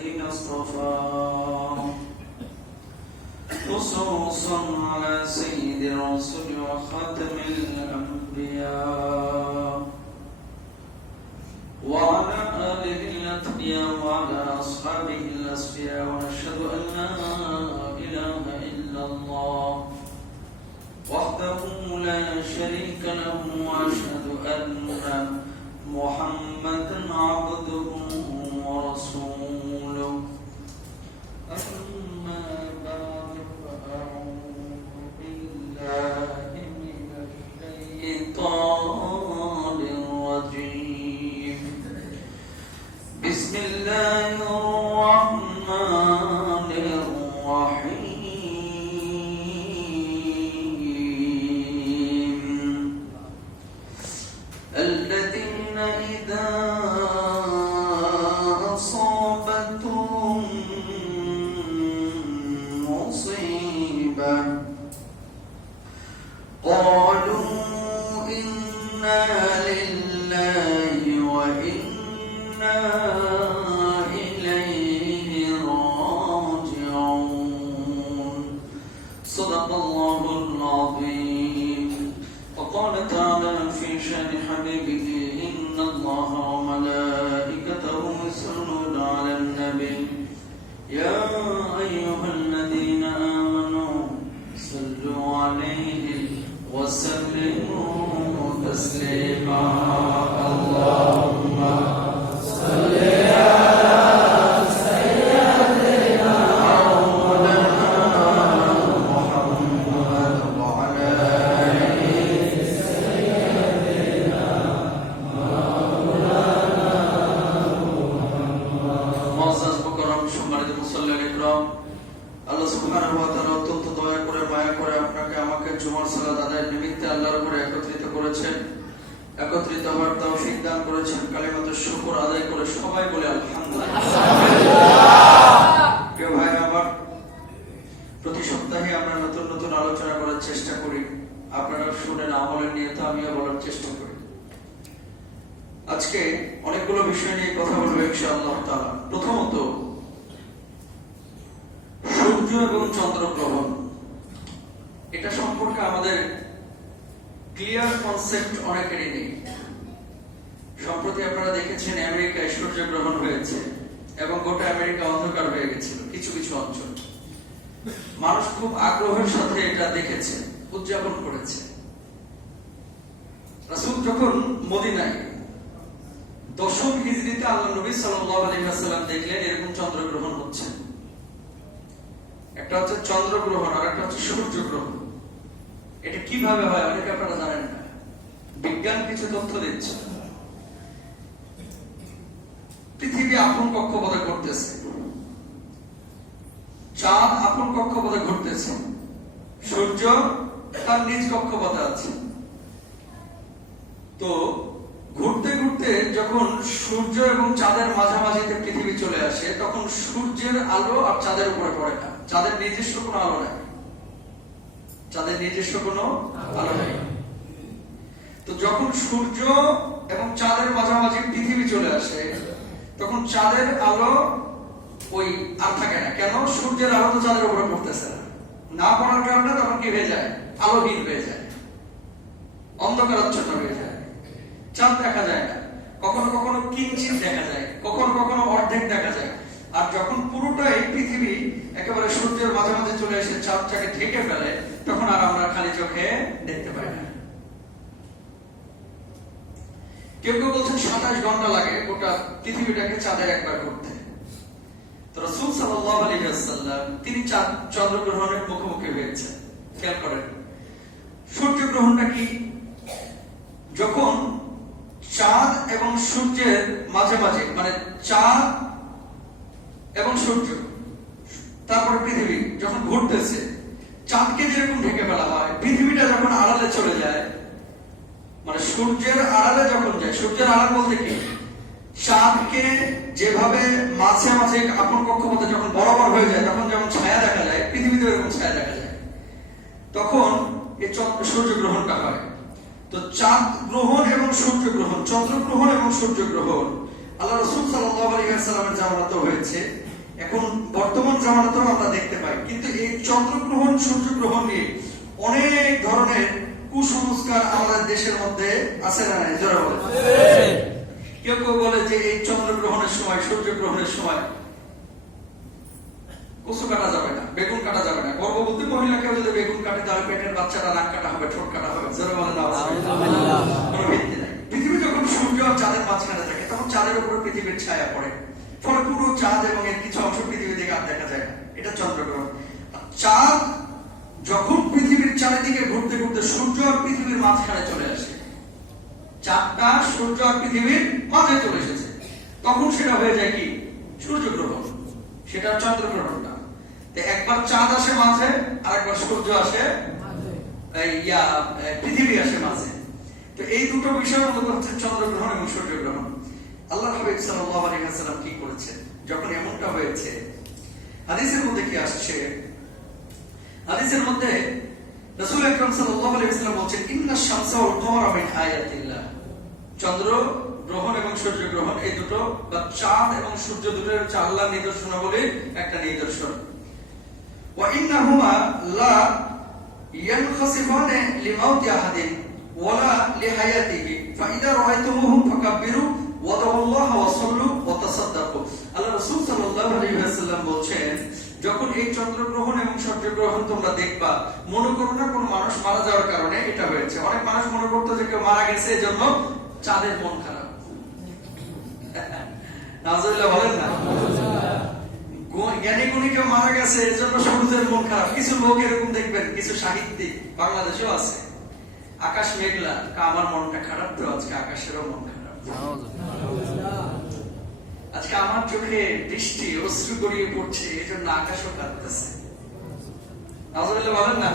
الذين اصطفى خصوصا على سيد الرسل وخاتم الأنبياء وعلى آله الأتقياء وعلى أصحابه الأصفياء ونشهد أن لا إله إلا الله وحده لا شريك له وأشهد أن محمدا عبده ورسوله أما بعد فأعوذ بالله من الشيطان الرجيم بسم الله الرحمن الرحيم الذين إذا أصابتهم مصيبة قالوا إنا لله وإنا إليه راجعون صدق الله العظيم وقال تعالى في شأن حبيبه إن الله وملائكته يصلون على النبي يا أيها الذين آمنوا صلوا عليه وسلموا تسليما اللهم صل على سيدنا مولانا محمد وعلى آله سيدنا مولانا معزز মুকররম সম্মানিত মুসল্লিয়ান ইকরাম আল্লাহ সুবহানাহু ওয়া তাআলা অত্যন্ত দয়া করে মায়া করে আপনাকে আমাকে জুমার সালাত আদায়ের নিমিত্তে আল্লাহর উপরে একত্রিত করেছেন একত্রিত হওয়ার তৌফিক দান করেছেন কালিমাতুশ শুকর আদায় করে সবাই বলে আলহামদুলিল্লাহ প্রিয় ভাই আমার প্রতি সপ্তাহে আমরা নতুন নতুন আলোচনা করার চেষ্টা করি আপনারা শুনেন আমলের নিয়ত আমিও বলার চেষ্টা করি আজকে অনেকগুলো বিষয় নিয়ে কথা বলবো ইনশাআল্লাহ তাআলা প্রথমত সূর্য এবং চন্দ্রগ্রহণ এটা সম্পর্কে আমাদের ক্লিয়ার কনসেপ্ট অনেকেরই নেই সম্প্রতি আপনারা দেখেছেন আমেরিকায় সূর্যগ্রহণ হয়েছে এবং গোটা আমেরিকা অন্ধকার হয়ে গেছিল কিছু কিছু অঞ্চল মানুষ খুব আগ্রহের সাথে এটা দেখেছে উদযাপন করেছে রাসূল যখন মদিনায় 10ম হিজরিতে আল্লাহ নবী সাল্লাল্লাহু আলাইহি ওয়াসাল্লাম দেখলেন এরকম চন্দ্রগ্রহণ হচ্ছে একটা হচ্ছে চন্দ্রগ্রহণ আর একটা হচ্ছে সূর্যগ্রহণ এটা কিভাবে হয় অনেকে আপনারা জানেন না বিজ্ঞান কিছু তথ্য দিচ্ছে পৃথিবী আপন কক্ষপথে ঘুরতেছে চাঁদ আপন কক্ষপথে ঘুরতেছে সূর্য তার নিজ কক্ষপথে আছে তো ঘুরতে ঘুরতে যখন সূর্য এবং চাঁদের মাঝামাঝিতে পৃথিবী চলে আসে তখন সূর্যের আলো আর চাঁদের উপরে পড়ে না চাঁদের নিজস্ব কোনো আলো নাই চাঁদের নিজস্ব কোনো আলো নাই তো যখন সূর্য এবং চাঁদের মাঝামাঝি পৃথিবী চলে আসে তখন চাঁদের আলো ওই আর থাকে না কেন সূর্যের আলো তো চাঁদের উপরে পড়তেছে না পড়ার কারণে তখন কি হয়ে যায় আলোহীন হয়ে যায় অন্ধকারাচ্ছন্ন হয়ে যায় চাঁদ দেখা যায় না কখনো কখনো কিঞ্চিৎ দেখা যায় কখনো কখনো অর্ধেক দেখা যায় আর যখন পুরোটাই পৃথিবী একেবারে সূর্যের মাঝামাঝি চলে এসে চাঁদটাকে ঢেকে ফেলে তখন আর আমরা খালি চোখে দেখতে পাই না কেউ কেউ বলছেন 27 ঘন্টা লাগে গোটা পৃথিবীটাকে চাঁদের একবার ঘুরতে তো রাসূল সাল্লাল্লাহু আলাইহি ওয়াসাল্লাম তিনি চন্দ্রগ্রহণের মুখোমুখি হয়েছেন খেয়াল করেন সূর্যগ্রহণটা কি যখন চাঁদ এবং সূর্যের মাঝামাঝি মানে চাঁদ এবং সূর্য তারপরে পৃথিবী যখন ঘুরতেছে চাঁদকে যেরকম ঢেকে ফেলা হয় পৃথিবীটা যখন আড়ালে চলে যায় মানে সূর্যের আড়ালে যখন যায় সূর্যের আড়াল বলতে কি চাঁদকে যেভাবে মাঝে মাঝে আপন কক্ষপথে যখন বরাবর হয়ে যায় তখন যেমন ছায়া দেখা যায় পৃথিবীতে এরকম ছায়া দেখা যায় তখন এই সূর্যগ্রহণটা হয় তো চাঁদ গ্রহণ এবং সূর্যগ্রহণ চন্দ্রগ্রহণ এবং সূর্যগ্রহণ আল্লাহ রাসূল সাল্লাল্লাহু আলাইহি ওয়াসাল্লামের জামানাতে হয়েছে এখন বর্তমান জামানাতেও আমরা দেখতে পাই। কিন্তু এই চন্দ্রগ্রহণ সূর্যগ্রহণ নিয়ে অনেক ধরনের কুসংস্কার আমাদের দেশের মধ্যে আছে না নাই? জোরে বলে। কেউ কেউ বলে যে এই চন্দ্রগ্রহণের সময় সূর্যগ্রহণের সময় কচু কাটা যাবে না, বেগুন কাটা যাবে না। গর্ভবতী মহিলাকেও যদি বেগুন কাটে তাহলে পেটের বাচ্চাটা নাক কাটা হবে, ঠোঁট কাটা হবে। জোরে বলে না? কোনো ভিত্তি নাই। পৃথিবী যখন সূর্য আর চাঁদের মাঝখানে থাকে তখন চাঁদের উপরে পৃথিবীর ছায়া পড়ে, ফলে পুরো চাঁদ এবং এর কিছু অংশ পৃথিবী থেকে আর দেখা যায় না। এটা চন্দ্রগ্রহণ। চাঁদ যখন পৃথিবীর চারিদিকে ঘুরতে ঘুরতে সূর্য আর পৃথিবীর মাঝখানে চলে আসে, চাঁদটা সূর্য আর পৃথিবীর মাঝে চলে এসেছে, তখন সেটা হয়ে যায় কি? সূর্যগ্রহণ। সেটা চন্দ্রগ্রহণ না। একবার চাঁদ আসে মাঝে, আর একবার সূর্য আসে, পৃথিবী আসে মাঝে। তো এই দুটো বিষয়ের মধ্যে হচ্ছে চন্দ্রগ্রহণ এবং সূর্যগ্রহণ। আল্লাহর হাবিব সাল্লাল্লাহু আলাইহি ওয়াসাল্লাম কি করেছে যখন এমনটা হয়েছে? হাদিসের মধ্যে কি আসছে? হাদিসের মধ্যে রাসূল আকরাম সাল্লাল্লাহু আলাইহি ওয়াসাল্লাম বলেন, ইন্নাশ শামসা ওয়াল কমারা মিন আয়াতিল্লাহ। চন্দ্র গ্রহণ এবং সূর্য গ্রহণ এই দুটো, বা চাঁদ এবং সূর্য দুটোর হচ্ছে আল্লাহর নিদর্শনাবলীর একটা নিদর্শন। ওয়া ইন্নাহুমা লা ইয়ানখাসিফানে লিমাউতি আহাদিন ওয়ালা লিহায়াতিহি ফাইদা রাআইতুমুহুম ফাকাব্বিরু ওয়া দাউল্লাহ ওয়া সাল্লু ওয়া তাসাদ্দাকু। আল্লাহ রাসূল সাল্লাল্লাহু আলাইহি ওয়াসাল্লাম বলেন, যখন এই চন্দ্রগ্রহণ এবং সূর্যগ্রহণ তোমরা দেখবা, মনে করো না কোন মানুষ মারা যাওয়ার কারণে এটা হয়েছে। অনেক মানুষ মনে করতো যে কেউ মারা গেছে এজন্য চাঁদের মন খারাপ। নাউজুবিল্লাহ বলেন না? জ্ঞানী গুণী কেউ মারা গেছে এজন্য সূর্যের মন খারাপ। কিছু লোক এরকম দেখবেন, কিছু সাহিত্যিক বাংলাদেশেও আছে, আকাশ মেঘলা, আমার মনটা খারাপ, তো আজকে আকাশেরও মন খারাপ। আজকে আমার চোখে বৃষ্টি অশ্রু গড়িয়ে পড়ছে, এজন্য আকাশও কাঁদতেছে। নাউজুবিল্লাহ বলেন না?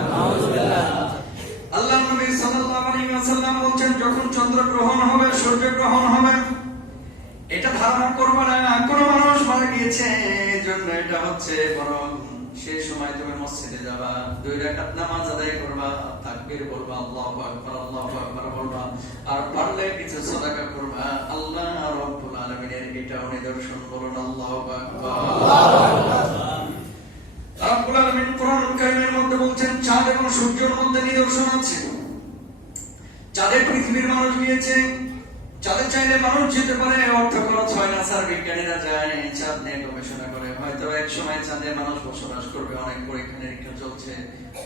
আল্লাহর নবী সাল্লাল্লাহু আলাইহি ওয়াসাল্লাম বলেন, যখন চন্দ্রগ্রহণ হবে, সূর্যগ্রহণ হবে, এটা ধারণা করবে না কোন মানুষ মারা গিয়েছে এজন্য এটা হচ্ছে, বরং সেই সময় তুমি মসজিদে যাবা, 2 রাকাত নামাজ আদায় করবা, তাকবীর বলবা, আল্লাহু আকবার, আল্লাহু আকবার বলবা, আর পারলে কিছু সাদাকা করবা। আল্লাহ রাব্বুল আলামিনের এটা নিদর্শন, বলুন আল্লাহু আকবার। রাব্বুল আলামিন কোরআনুল কারীমের মধ্যে বলেন, চাঁদ এবং সূর্যের মধ্যে নিদর্শন আছে। চাঁদে পৃথিবীর মানুষ গিয়েছে, চাঁদে চাইলে মানুষ যেতে পারে, অর্থ খরচ হয় না। স্যার বিজ্ঞানীরা যায়, চাঁদ নিয়ে গবেষণা করে, হয়তো এক সময় চাঁদে মানুষ বসবাস করবে। অনেক পরীক্ষা নিরীক্ষা চলছে,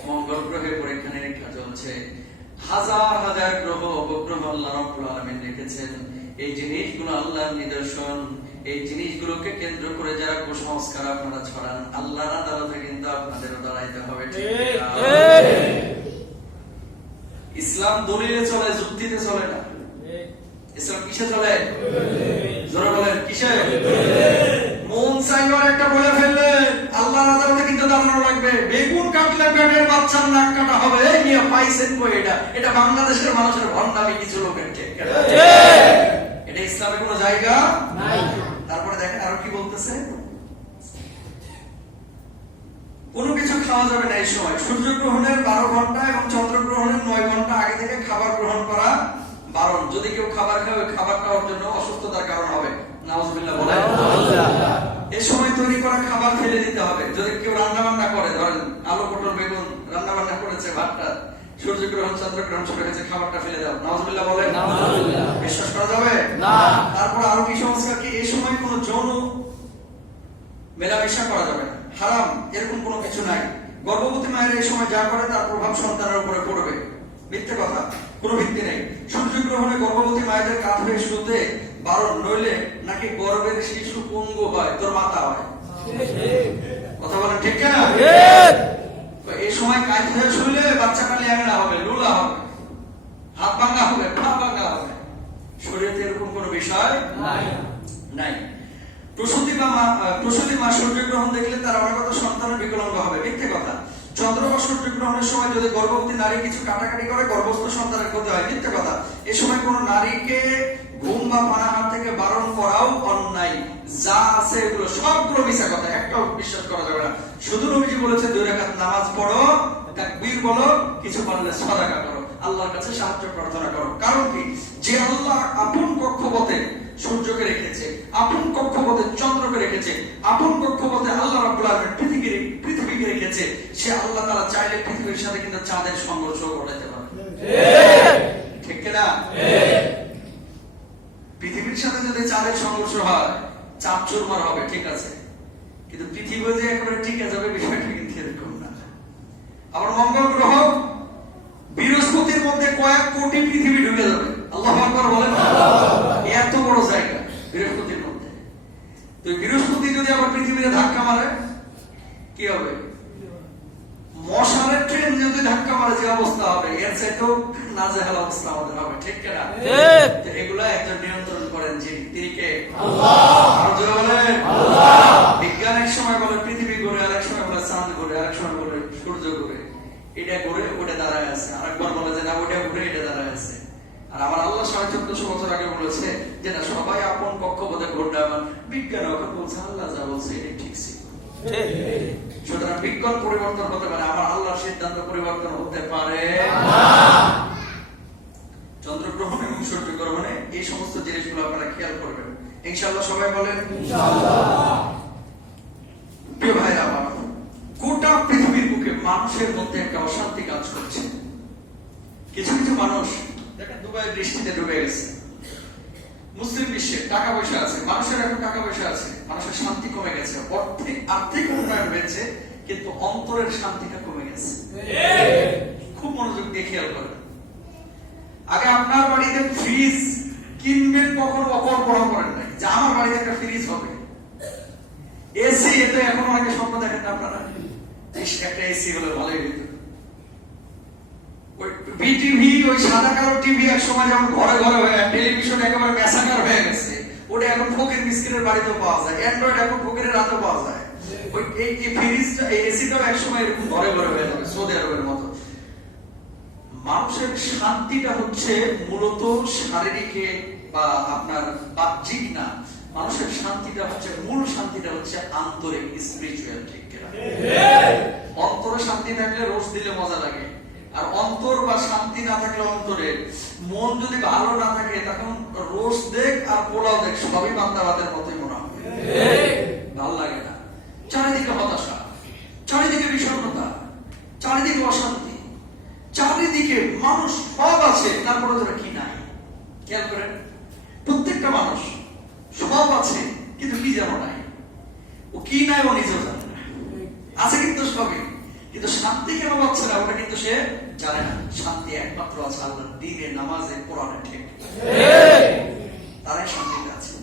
মঙ্গল গ্রহে পরীক্ষা নিরীক্ষা চলছে। হাজার হাজার গ্রহ উপগ্রহ আল্লাহ রাব্বুল আলামিন রেখেছেন। এই জিনিসগুলো আল্লাহর নিদর্শন। এই জিনিসগুলোকে কেন্দ্র করে যারা কুসংস্কার আপনারা ছড়ান, আল্লাহর আদালতে কিন্তু আপনাদেরও দাঁড়াইতে হবে। ঠিক ইসলাম দলিলে চলে, যুক্তিতে চলে না। ইসলাম কিসে চলে? জোরে বলেন, কিসে? মন চাইবার একটা বলে ফেললে আল্লাহর আদালতে কিন্তু দাঁড়ানো লাগবে। বেগুন কাটলে পেটের বাচ্চার নাক কাটা হবে, এই নিয়ে পাইছেন কই? এটা বাংলাদেশের মানুষের ভণ্ডামি কিছু লোকের। ঠিক এটা ইসলামের কোনো জায়গা নাই। তারপরে দেখেন আরো কি বলতেছে, কোনো কিছু খাওয়া যাবে না এই সময়। সূর্যগ্রহণের 12 ঘন্টা এবং চন্দ্রগ্রহণের 9 ঘন্টা আগে থেকে খাবার গ্রহণ করা বারণ। যদি কেউ খাবার খায়, ওই খাবার খাওয়ার জন্য অসুস্থতার কারণ হবে। নাউজুবিল্লাহ বলেন। এই সময় তৈরি করা খাবার ফেলে দিতে হবে। যদি কেউ রান্না বান্না করে, ধরেন আলু পটল বেগুন রান্না বান্না করেছে, ভাতটা সূর্যগ্রহণ চন্দ্রগ্রহণ শুরু হয়েছে, খাবারটা ফেলে দাও। নাউজুবিল্লাহ বলেন। বিশ্বাস করা যাবে না। তারপর আরো কি সংস্কার, কি এই সময় কোনো যৌন মেলামেশা করা যাবে না, হারাম, এরকম কোনো কিছু নাই। গর্ভবতী মায়ের এই সময় যা করে তার প্রভাব সন্তানের উপরে পড়বে, মিথ্যে কথা, কোনো ভিত্তি নেই। সূর্যগ্রহণে গর্ভবতী মায়েদের কাঁধ হয়ে শুতে বারণ, নইলে নাকি গর্ভের শিশু পঙ্গু হয়, তোর মাথা হয়। কথা বলেন ঠিক না? এই সময় কাঁধ হয়ে শুলে বাচ্চাটা ল্যাংড়া হবে, লুলা হবে, হাত ভাঙা হবে, পা ভাঙা হবে। শরীরে এরকম কোনো বিষয় নাই। প্রসূতি মা সূর্যগ্রহণ দেখলে তার অনাগত সন্তানের বিকলাঙ্গ হবে, মিথ্যে কথা। চন্দ্র বা সূর্যগ্রহণের সময় যদি গর্ভবতী নারী কিছু কাটাকাটি করে, গর্ভস্থ সন্তানের ক্ষতি হয়, মিথ্যে কথা। এই সময় কোন নারীকে ঘুম বা পানাহার থেকে বারণ করাও অন্যায়। যা আছে এগুলো সবগুলো মিথ্যা কথা, একটাও বিশ্বাস করা যাবে না। শুধু নবীজি বলেছে 2 রাকাত নামাজ পড়ো, তাকবীর বলো, কিছু পারলে সাদাকা করো, আল্লাহর কাছে সাহায্য প্রার্থনা করো। কারণ কি? যে আল্লাহ আপন কক্ষপথে সূর্যকে রেখেছে, আপন কক্ষপথে চন্দ্রকে রেখেছে, আপন কক্ষপথে আল্লাহ রাব্বুল আলামিন পৃথিবীকে রেখেছে, সে আল্লাহ তাআলা চাইলে পৃথিবীর সাথে কিন্তু চাঁদের সংঘর্ষ ঘটাতে পারে। ঠিক কিনা? পৃথিবীর সাথে যদি চাঁদের সংঘর্ষ হয়, চাঁদ চুরমার হবে, ঠিক আছে, কিন্তু পৃথিবী যে একেবারে টিকে যাবে বিষয়টা কিন্তু এরকম না। আবার মঙ্গল গ্রহ, বৃহস্পতির মধ্যে কয়েক কোটি পৃথিবী ঢুকে যাবে। আল্লাহু আকবার বলেন। এত বড় জায়গা বৃহস্পতির মধ্যে। তো বৃহস্পতি যদি আবার পৃথিবীতে ধাক্কা মারে কি হবে? মশারের ট্রেন যদি ধাক্কা মারে যে অবস্থা হবে, এর চাইতেও নাজেহাল অবস্থা আমাদের হবে। ঠিক কিনা? এগুলা একজন নিয়ন্ত্রণ করেন, যিনি, তিনি কে? আল্লাহ। আর জোরে বলেন আল্লাহ। বিজ্ঞান এক সময় বলে পৃথিবী ঘুরে, আরেক সময় বলে চাঁদ ঘুরে, আরেক সময় বলে সূর্য ঘুরে। এটা ঘুরে ওটা দাঁড়ায় আছে, আরেকবার বলে যে না ওটা ঘুরে এটা দাঁড়ায় আছে। আর আমার আল্লাহ 1450 বছর আগে বলেছে যে না সবাই আপন কক্ষপথে ঘূর্ণায়মান। বিজ্ঞান এখন বলছে আল্লাহ যা বলছে এটা ঠিক ছিল। সুতরাং বিজ্ঞান পরিবর্তন হতে পারে, আমার আল্লাহর সিদ্ধান্ত পরিবর্তন হতে পারে না। চন্দ্রগ্রহণ এবং সূর্যগ্রহণে এই সমস্ত জিনিসগুলো আপনারা খেয়াল করবেন ইনশাআল্লাহ। সবাই বলেন ইনশাআল্লাহ। প্রিয় ভাইরা আমার, গোটা পৃথিবীর বুকে মানুষের মধ্যে একটা অশান্তি কাজ করছে। কিছু কিছু মানুষ দেখেন দুবাই বৃষ্টিতে ডুবে গেছে। মুসলিম বিশ্বে টাকা পয়সা আছে, মানুষের এখন টাকা পয়সা আছে, মানুষের শান্তি কমে গেছে, আর্থিক উন্নয়ন হয়েছে, কিন্তু অন্তরের শান্তিটা কমে গেছে। খুব মনোযোগ দিয়ে খেয়াল করেন। আগে আপনার বাড়িতে ফ্রিজ কিনবেন কখনো অকল্পনা করেন নাই যে আমার বাড়িতে একটা ফ্রিজ হবে। এসি, এটা এখন অনেকে স্বপ্ন দেখেন না আপনারা, একটা এসি হলে ভালোই হতো। বিটিভি, ওই সাদা কালো টিভি এক সময় যেমন ঘরে ঘরে হয়ে, টেলিভিশন একেবারে মেসাকার হয়ে গেছে, ওটা এখন ফকির মিসকিনের বাড়িতেও পাওয়া যায়। অ্যান্ড্রয়েড এখন ফকিরের হাতেও পাওয়া যায়। ওই এই ফ্রিজটা, এই এসিটাও এক সময় এরকম ঘরে ঘরে হয়ে যাবে, সৌদি আরবের মতো। মানুষের শান্তিটা হচ্ছে মূলত শারীরিক বা আপনার বাহ্যিক না। মানুষের শান্তিটা হচ্ছে, মূল শান্তিটা হচ্ছে আন্তরিক, স্পিরিচুয়াল। ঠিক কিনা? অন্তরে শান্তি থাকলে রোজ দিলে মজা লাগে, আর অন্তর বা শান্তি না থাকলে, অন্তরে মন যদি ভালো না থাকে, তখন রোজ দেখ আর পোলাও দেখ সবই বান্দা ভাতের মতোই মনে হবে, ভালো লাগে না। চারিদিকে হতাশা, চারিদিকে বিষণ্ণতা, চারিদিকে অশান্তি, চারিদিকে মানুষ সব আছে, তারপরে তোরা কি নাই। খেয়াল করেন, প্রত্যেকটা মানুষ সব আছে, কিন্তু কি যেন নাই। ও কি নাই ও নিজেও জানে না। আছে কিন্তু সবই, কিন্তু শান্তি কেন পাচ্ছে না ওটা কিন্তু সে জানে না। শান্তি একমাত্র আছে আল্লাহর দ্বীনে, নামাজে, কোরআনে। ঠিক তারাই শান্তিটা আছে।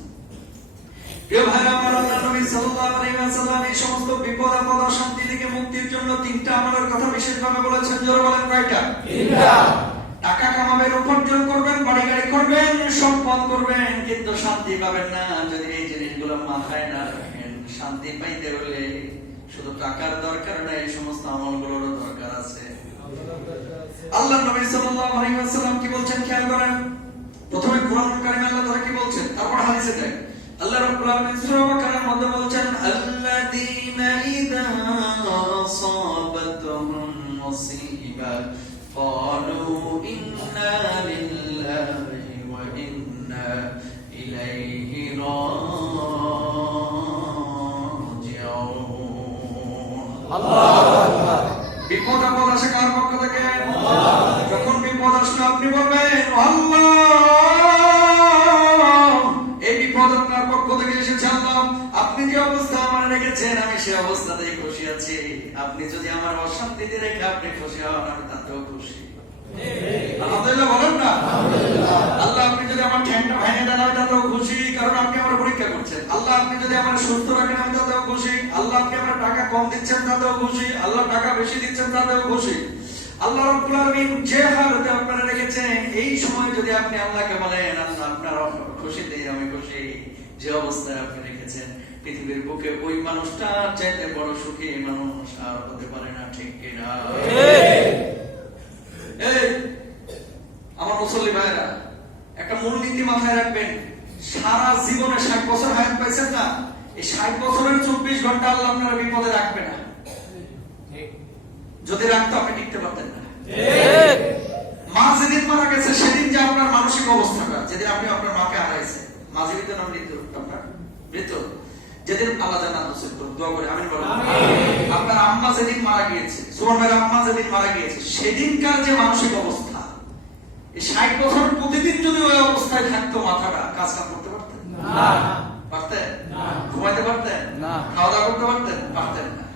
প্রিয় ভাইরা আমার, আল্লাহর নবী সাল্লাল্লাহু আলাইহি ওয়াসাল্লাম এই সমস্ত বিপদ আপদ অশান্তি থেকে মুক্তির জন্য তিনটা আমলের কথা বিশেষভাবে বলেছেন। জোরে বলেন কয়টা? তিনটা। টাকা কামাবেন, উপার্জন করবেন, বাড়ি গাড়ি করবেন, সম্পদ করবেন, কিন্তু শান্তি পাবেন না যদি এই জিনিসগুলো মাথায় না রাখেন। শান্তি পাইতে হলে শুধু টাকার দরকার নাই, এই সমস্ত আমলগুলোরও দরকার আছে। আল্লাহর নবী সাল্লাল্লাহু আলাইহি ওয়াসাল্লাম কি বলছেন খেয়াল করেন। প্রথমে কোরআনুল কারীমে আল্লাহ তাআলা কি বলছেন, তারপর হাদিসে দেন। আল্লাহ রাব্বুল আলামিন সূরা বাকারার মধ্যে বলছেন, আল্লাযীনা ইযা আসাবাতহুম মুসিবা ক্বালু ইন্না লিল্লাহি ওয়া ইন্না ইলাইহি রাজিউন। আল্লাহু আকবার। বিপদ আপদ আসে কার পক্ষ থেকে? যখন বিপদ আসলে আপনি বলবেন আল্লাহ, এই বিপদ আপনার পক্ষ থেকে এসেছে আল্লাহ, আপনি যে অবস্থা আমার রেখেছেন আমি সে অবস্থাতেই খুশি আছি। আপনি যদি আমার অশান্তিতে রেখে আপনি খুশি হন, আমি তাতেও খুশি। আলহামদুলিল্লাহ বলেন না? আল্লাহ, আপনি যদি আমার ঠ্যাংটা ভেঙে দেন আমি তাতেও খুশি, কারণ আপনি আমার পরীক্ষা করছেন। আল্লাহ, আপনি যদি আমার সুস্থ রাখেন আমি তাতেও খুশি। আল্লাহ, আপনি আমার টাকা কম দিচ্ছেন তাতেও খুশি। আল্লাহ, টাকা বেশি দিচ্ছেন তাতেও খুশি। আল্লাহ রাব্বুল আলামিন যে হালতে আপনারা রেখেছেন, এই সময় যদি আপনি আল্লাহকে বলেন আল্লাহ আপনার খুশিতেই আমি খুশি, যে অবস্থায় আপনি রেখেছেন, পৃথিবীর বুকে ওই মানুষটা চাইতে বড় সুখী মানুষ আর হতে পারে না। ঠিক কিনা? আমার মুসল্লি ভাইরা, একটা মূলনীতি মাথায় রাখবেন। সারা জীবনে 60 বছর হায়াত পাইছেন না, এই 60 বছরের 24 ঘন্টা আল্লাহ আপনার বিপদে রাখবে না। যদি রাখতো আপনি টিকতে পারতেন না। মা যেদিন মারা গেছে সেদিন যে আপনার মানসিক অবস্থাটা, যেদিন আপনি আপনার মাকে হারাইছেন, মাঝে ভিতরে নাম মৃত্যু, আপনার মৃত্যু যেদিন আল্লাহ জান্নাত নসিব করুন, দোয়া করে আমিন বলুন। আপনার আম্মা যেদিন মারা গিয়েছে, সুবহান ভাই, আম্মা যেদিন মারা গিয়েছে সেদিনকার যে মানসিক অবস্থা, এই 60 বছর প্রতিদিন যদি ওই অবস্থায় থাকতো, মাথাটা কাজ কাম করতে পারতেন না? পারতেন না? ঘুমাইতে পারতেন না? খাওয়া দাওয়া করতে পারতেন? পারতেন না।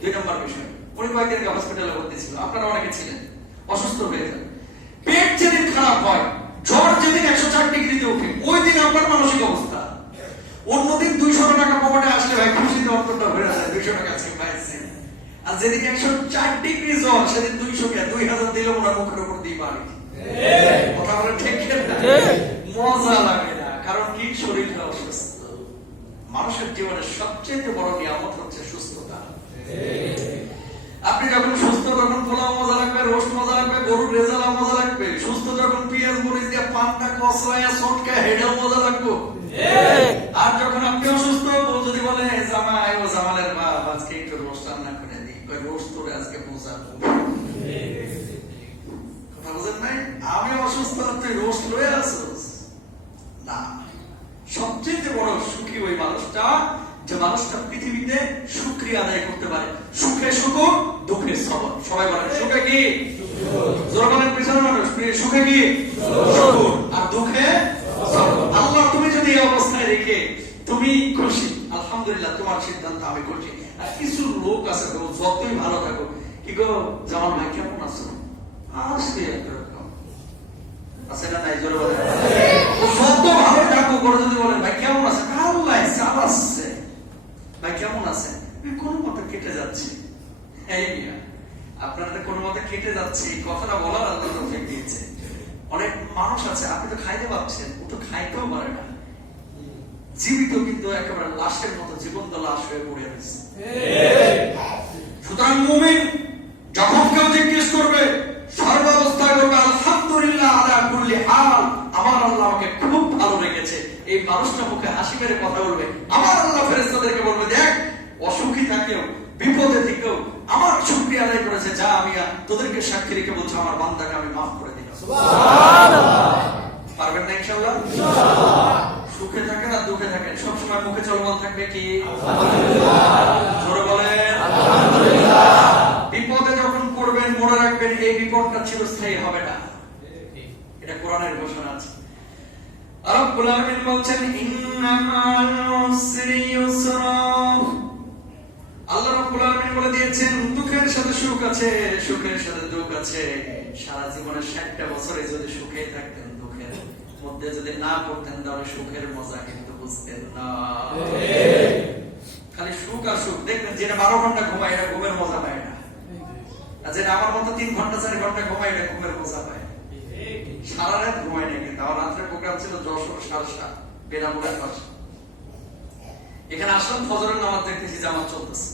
2 নম্বর বিষয়, উনি কয়েকদিন হসপিটালে ভর্তি ছিল, আপনারা অনেকে ছিলেন, অসুস্থ হয়ে যান। পেট যেদিন খারাপ হয়, জ্বর যেদিন 104 ডিগ্রিতে ওঠে, ওই দিন আপনার মানসিক অবস্থা। অন্যদিন 200 টাকা পকেটে আসলে ভাই খুশিতে অন্তরটা ভরে যায়, 200 টাকা আছে পাইছে। আর যেদিন 104 ডিগ্রি জ্বর, সেদিন 200 কে 2000 দিলে ওনার মুখের উপর দিয়ে বাড়ি। কথা বলে ঠিক না? মজা লাগে না, কারণ কি, শরীরটা অসুস্থ। মানুষের জীবনের সবচেয়ে বড় নিয়ামত হচ্ছে সুস্থতা। আপনি যখন সুস্থ, তখন পোলাও মজা লাগবে, রোস্ট মজা লাগবে, গরুর রেজালা মজা লাগবে। সুস্থ যখন পেঁয়াজ মরিচ দিয়ে পান্তা কসলায়া সটকা হেডেও মজা লাগবে। আর যখন আপনি অসুস্থ, বউ যদি বলে জামাই ও জামালের বাপ আজকে একটু রোস্ট রান্না করে দিই, ওই রোস্ট তোরে আজকে বোঝাবো। কথা বুঝেন নাই? আমি অসুস্থ, তুই রোস্ট লয়ে আসছিস না। সবচেয়ে বড় সুখী ওই মানুষটা, যে মানুষটা পৃথিবীতে শুকরিয়া আদায় করতে পারে। সুখে শুকর, দুঃখে সবর। সবাই বলেন সুখে কি? জোরে বলেন পিছনে মানুষ, সুখে কি? শুকর, আর দুঃখে সবর। আল্লাহ তুমি যদি এই অবস্থায় রেখে তুমি খুশি, আলহামদুলিল্লাহ, তোমার সিদ্ধান্ত আমি করছি। আর কিছু লোক আছে তো, যতই ভালো থাকো, কি গো জামাল ভাই কেমন আছো, আসলে একরকম আছে না নাই? জোরে বলেন। যত ভালো থাকো, করে যদি বলেন ভাই কেমন আছে, আল্লাহ চালাচ্ছে, ভাই কেমন আছে, কোন মতে কেটে যাচ্ছে। এই মিয়া, আপনারা তো কোন মতে কেটে যাচ্ছে, কথাটা বলার আল্লাহ তৌফিক দিয়েছে। অনেক মানুষ আছে, আপনি তো খাইতে পাচ্ছেন, ও তো খাইতেও পারে না, জীবিত কিন্তু একেবারে লাশের মতো, জীবন্ত লাশ হয়ে পড়ে রয়েছে। সুতরাং মুমিন যখন কেউ জিজ্ঞেস করবে, সর্বাবস্থায় বলবে আলহামদুলিল্লাহ আলা কুল্লি হাল, আমার আল্লাহ আমাকে খুব ভালো রেখেছে। এই মানুষটা মুখে হাসি মেরে কথা বলবে, আমার আল্লাহ ফেরেশতাদেরকে বলবে, দেখ অসুখী থাকেও, বিপদে থেকেও আমার শুকরিয়া আদায় করেছে, যা আমি তোদেরকে সাক্ষী রেখে বলছি, আমার বান্দাকে আমি মাফ করে দিলাম। সুবহানাল্লাহ। পারবেন না ইনশাআল্লাহ? ইনশাআল্লাহ। সুখে থাকেন আর দুঃখে থাকেন, সব সময় মুখে চলমান থাকবে কি? আলহামদুলিল্লাহ। জোরে বলেন আলহামদুলিল্লাহ। বিপদে যখন পড়বেন, মনে রাখবেন এই বিপদটা চিরস্থায়ী হবে না, এটা কোরআনের ঘোষণা আছে। রব্বুল আলামিন বলছেন, ইন্নামাল উসরি ইউসরা। আল্লাহ রব্বুল আলামিন বলে দিয়েছেন, দুঃখের সাথে সুখ আছে, সুখের সাথে দুঃখ আছে। সারা জীবনের 60টা বছরে যদি সুখে থাকতেন, দুঃখের মধ্যে যদি না পড়তেন, তাহলে সুখের মজা কিন্তু বুঝতেন না। খালি সুখ আর সুখ। দেখবেন যেটা 12 ঘন্টা ঘুমায়, এটা ঘুমের মজা পায় না। আর যেটা আমার মতো 3 ঘন্টা 4 ঘন্টা ঘুমায়, এটা ঘুমের মজা পায়। সারা রাত ঘুমায় না, কিন্তু আমার রাত্রে প্রোগ্রাম ছিল যশোর সারসা বেনামুলের পাশে। এখানে আসলাম, ফজরের নামাজ দেখতেছি জামাত চলতেছে।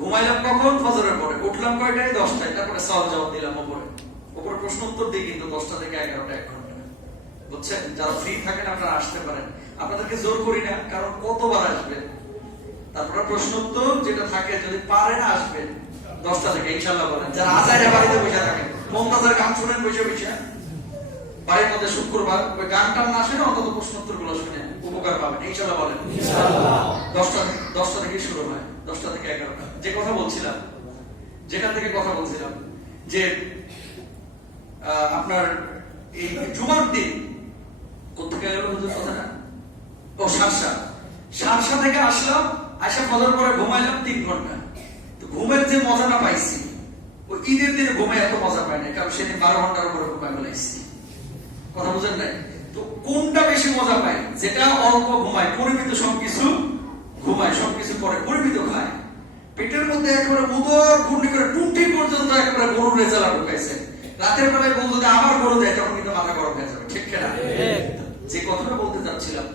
ঘুমাইলাম কখন? ফজরের পরে। উঠলাম কয়টায়? 10টায়। তারপরে সওয়াল জবাব দিলাম উপরে প্রশ্ন উত্তর দিই, কিন্তু 10টা থেকে 11টা 1 ঘন্টা। বুঝছেন? যারা ফ্রি থাকেন আপনারা আসতে পারেন, আপনাদেরকে জোর করি না, কারণ কতবার আসবেন। তারপরে প্রশ্ন উত্তর যেটা থাকে, যদি পারেন আসবেন 10টা থেকে ইনশাআল্লাহ। বলেন যারা আজারে বাড়িতে বসে থাকেন, মমতাজের গান শুনেন বসে বসে, বাড়ির মধ্যে শুক্রবার ওই গানটা না শুনে অন্তত প্রশ্ন উত্তর গুলো শুনে উপকার পাবেন ইনশাআল্লাহ। বলেন ইনশাআল্লাহ। 10টা থেকে শুরু হয়, 10টা থেকে 11টা। যে কথা বলছিলাম, যেখান থেকে কথা বলছিলাম, যে আপনার এই জুমার দিন কোথেকে এলো হুজুর কথাটা? ও সারসা থেকে আসলাম, আসা ফজর পরে ঘুমাইলাম 3 ঘন্টা। তো ঘুমের যে মজাটা পাইছি, ও ঈদের দিনে ঘুমে এত মজা পাই না, কারণ সেদিন 12 ঘন্টার উপরে ঘুমাই ফেলাইছি। কথা বুঝেন নাই? তো কোনটা বেশি মজা পাই? যেটা অল্প ঘুমায়, পরিমিত সবকিছু ঘুমায়, সবকিছু করে, পরিমিত খায়, পেটের মধ্যে একেবারে উদর ঘূর্ণি করে টুটি পর্যন্ত একেবারে গরুর রেজালা ঢুকাইছে। রাতের বেলায় বল যদি আবার গরু দেয়, তখন কিন্তু মাথা গরম হয়ে যাবে। ঠিক কিনা? যে কথাটা বলতে চাচ্ছিলাম,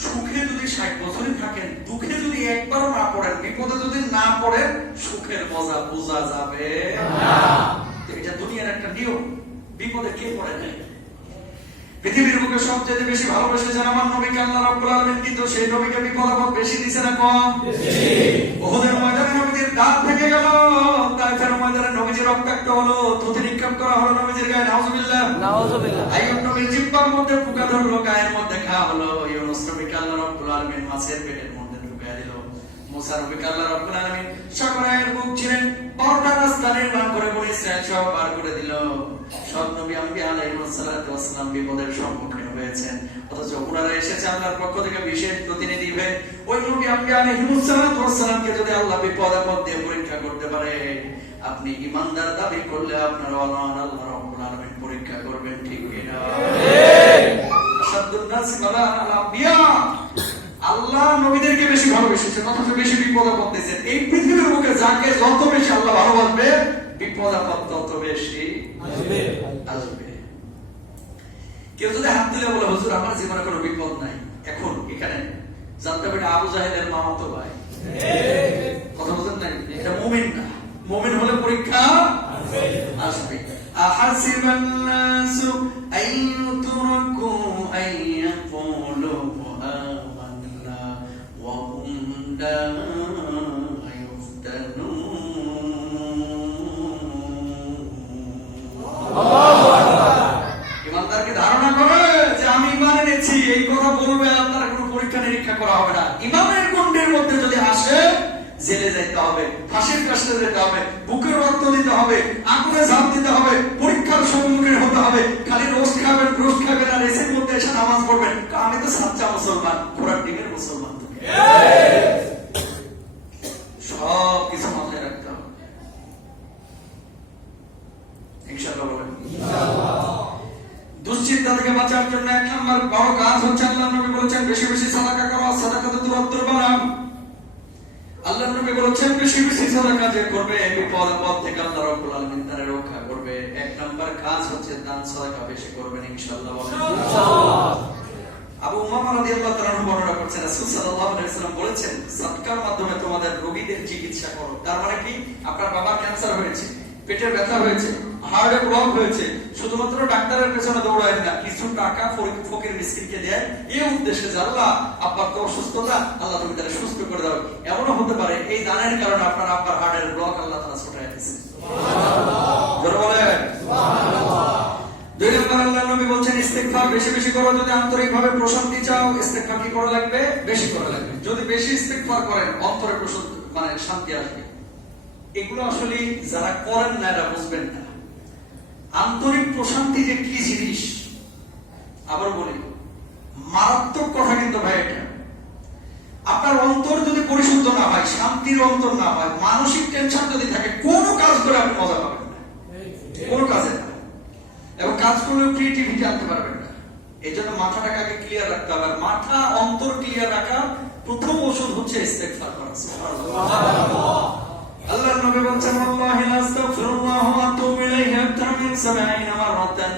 সুখে যদি 60 বছরই থাকেন, দুঃখে যদি একবারও না পড়েন, বিপদে যদি না পড়েন, সুখের মজা বোঝা যাবে না। এটা দুনিয়ার একটা নিয়ম। বিপদে কে পড়ে নাই? পৃথিবীর বুকে সবচেয়ে বেশি ভালোবেসেছেন আমার নবীকে আল্লাহ রাব্বুল আলামিন, কিন্তু সেই নবীকে বিপদ আপদ বেশি দিয়েছে না কম? বেশি। উহুদের ময়দানে নবীদের দাঁত ভেঙে গেল, তাইফের ময়দানে নবীজি রক্তাক্ত হলো, থুতু নিক্ষেপ করা হলো নবীজির গায়ে, নাউজুবিল্লাহ নাউজুবিল্লাহ। আইয়ুব নবীর জিহ্বার মধ্যে পোকা ধরলো, গায়ের মধ্যে ঘা হলো, ইউনূস নবীকে আল্লাহ রাব্বুল আলামিন মাছের পেটের মধ্যে ঢুকিয়ে দিল, মুসা নবীকে আল্লাহ রাব্বুল আলামিন সাগরের বুক ছিলেন 12টা রাস্তা নির্মাণ করে বনি ইসরাইল সব পার করে দিল। সব নবী আম্বিয়া আলাইহিস সালাতু ওয়াস সালাম বিপদের সম্মুখীন হয়েছেন, অথচ ওনারা এসেছে আল্লাহর পক্ষ থেকে বিশেষ প্রতিনিধি হয়ে। ওই নবী আম্বিয়া আলাইহিস সালাতু ওয়াস সালামকে যদি আল্লাহ বিপদ আপদ দিয়ে পরীক্ষা করতে পারে, আপনি ঈমানদার দাবি করলে আপনার আল্লাহ রাব্বুল আলামিন পরীক্ষা করবেন, ঠিক কিনা? আশাদুন নাসি বালাআন আল আম্বিয়া, আল্লাহ নবীদেরকে বেশি ভালোবেসেছেন, অথচ বেশি বিপদ আপদ দিয়েছেন। এই পৃথিবীর বুকে যাকে যত বেশি আল্লাহ ভালোবাসবে, বিপদ আপদ তত বেশি আসবে। কেউ যদি হাত তুলে বলে, হুজুর আমার জীবনে কোনো বিপদ নাই, এখন এখানে জানতে পারি আবু জাহেলের মামাতো ভাই, কথা বলতেন নাই, এটা মুমিন না। মুমিন হলে পরীক্ষা আসবে। আহাসিবান নাসু আইয়ুতরাকু আইয়াকুলু আমান্না ওয়া হুম লা ইমানদারকে ধারণা করে যে আমি ঈমান এনেছি, এই কথা বলবে, আপনার কোনো পরীক্ষা নিরীক্ষা করা হবে না। ঈমানের গণ্ডের মধ্যে যদি আসে, জেলে যাইতে হবে, ফাঁসির কাছে যেতে হবে, বুকে রক্ত দিতে হবে, আগুনে ঝাঁপ দিতে হবে, পরীক্ষার সম্মুখীন হতে হবে। খালি রোজ খাবেন আর এসির মধ্যে এসে নামাজ পড়বেন, আমি তো সাচ্চা মুসলমান, ঘোড়ার ডিমের মুসলমান। সব কিছু মাথায় রাখতে হবে, ইনশাআল্লাহ বলেন। দুশ্চিন্তা থেকে বাঁচার জন্য 1 নম্বর বড় কাজ হচ্ছে, আল্লাহ নবী বলেছেন বেশি বেশি সাদাকা করো, সাদাকা তো দুরত্তর বানাম। আল্লাহ নবী বলেছেন বেশি বেশি সাদাকা যে করবে, বিপদ আপদ থেকে আল্লাহ রাব্বুল আলামিন তারে রক্ষা করবে। 1 নম্বর কাজ হচ্ছে দান সাদাকা বেশি করবেন, ইনশাআল্লাহ বলেন। আবু উমামা রাদিয়াল্লাহু তাআলা বর্ণনা করছেন, রাসূল সাল্লাল্লাহু আলাইহি ওয়াসাল্লাম বলেছেন, সাদকার মাধ্যমে তোমাদের রোগীদের চিকিৎসা করো। তার মানে কি? আপনার বাবার ক্যান্সার হয়েছে, পেটের ব্যথা হয়েছে, হার্টে ব্লক হয়েছে, শুধুমাত্র ডাক্তারের পেছনে দৌড়ায় না, কিছু টাকা ফকির মিসকিনকে দেয় এই উদ্দেশ্যে যে আল্লাহ আব্বার তো অসুস্থতা, আল্লাহ তুমি তাকে সুস্থ করে দাও। এমনও হতে পারে এই দানের কারণে আপনার আব্বার হার্টের ব্লক আল্লাহ তাআলা ছুটায় দিয়েছে, সুবহানাল্লাহ। জোরে বলেন সুবহানাল্লাহ। 2 নম্বর আল্লাহ নবী বলেন ইস্তিগফার বেশি বেশি করো। যদি আন্তরিকভাবে প্রশান্তি চাও, ইস্তিগফার কি করা লাগবে? বেশি করা লাগবে। যদি বেশি ইস্তিগফার করেন, অন্তরে প্রশান্তি মানে শান্তি আসবে। এগুলো আসলে যারা করেন না এরা বুঝবেন না আন্তরিক প্রশান্তি যে কি জিনিস। আবার বলি, মারাত্মক কথা কিন্তু ভাই এটা। আপনার অন্তর যদি পরিশুদ্ধ না হয়, শান্তির অন্তর না হয়, মানসিক টেনশন যদি থাকে, কোনো কাজ করে আপনি মজা পাবেন না, কোনো কাজে না, এবং কাজ করলেও ক্রিয়েটিভিটি আনতে পারবেন না। এই জন্য মাথাটাকে আগে ক্লিয়ার রাখতে হবে। আর মাথা অন্তর ক্লিয়ার রাখার প্রথম ওষুধ হচ্ছে ইস্তেগফার করা। সুবহানাল্লাহ। আল্লাহর নবী বলেছেন, আল্লাহু আস্তাগফিরুল্লাহ ওয়া আতুবু ইলাইহি আকতার মিন 70 মাররাতান।